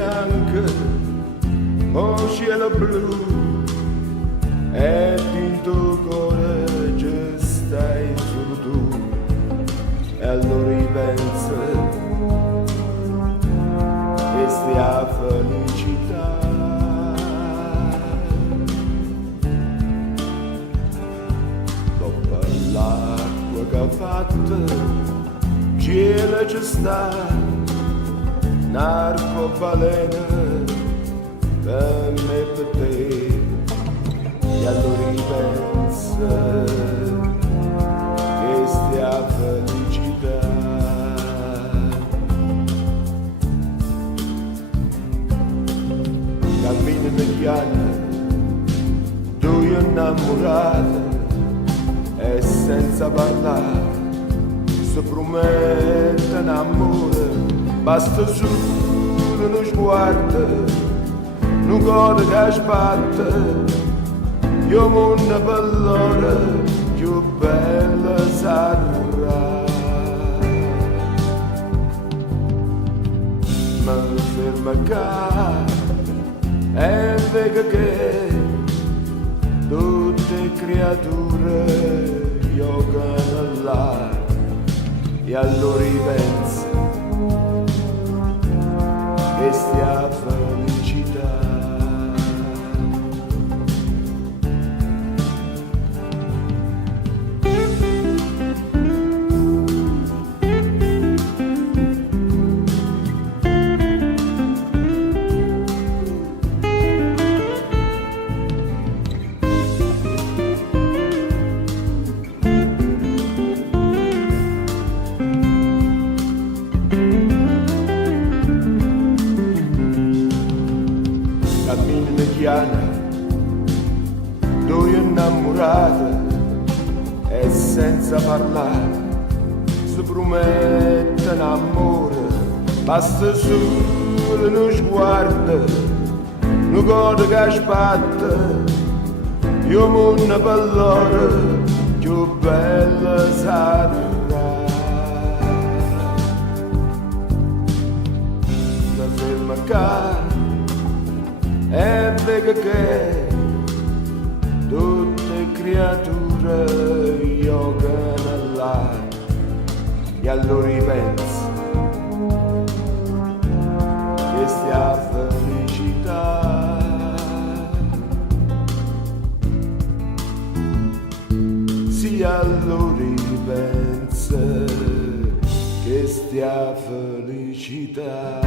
bianche o cielo blu e in tuo cuore ci stai solo tu e allora ripensa e stia felicità. Dopo l'acqua che ha fatto cielo ci sta narcobalena per me e per te e allora ripensa che stia felicità. Cammini negli anni, due innamorate e senza parlare si promettono amore, basta solo uno sguardo, un cuore che sbatte, io mondo per loro più bella sarà. Ma ferma qua e vedo che tutte creature giocano là e allora ripensa che stia felicità. Cammini mediana, due innamorate e senza parlare si promettono amore, basta solo uno sguardo, un cuore che sbatte, io mondo per loro più bella sarà. La ferma qua e vedo che tutte creature giocano là e allora ripenso che stia felicità. Sì, allora ripenso che stia felicità.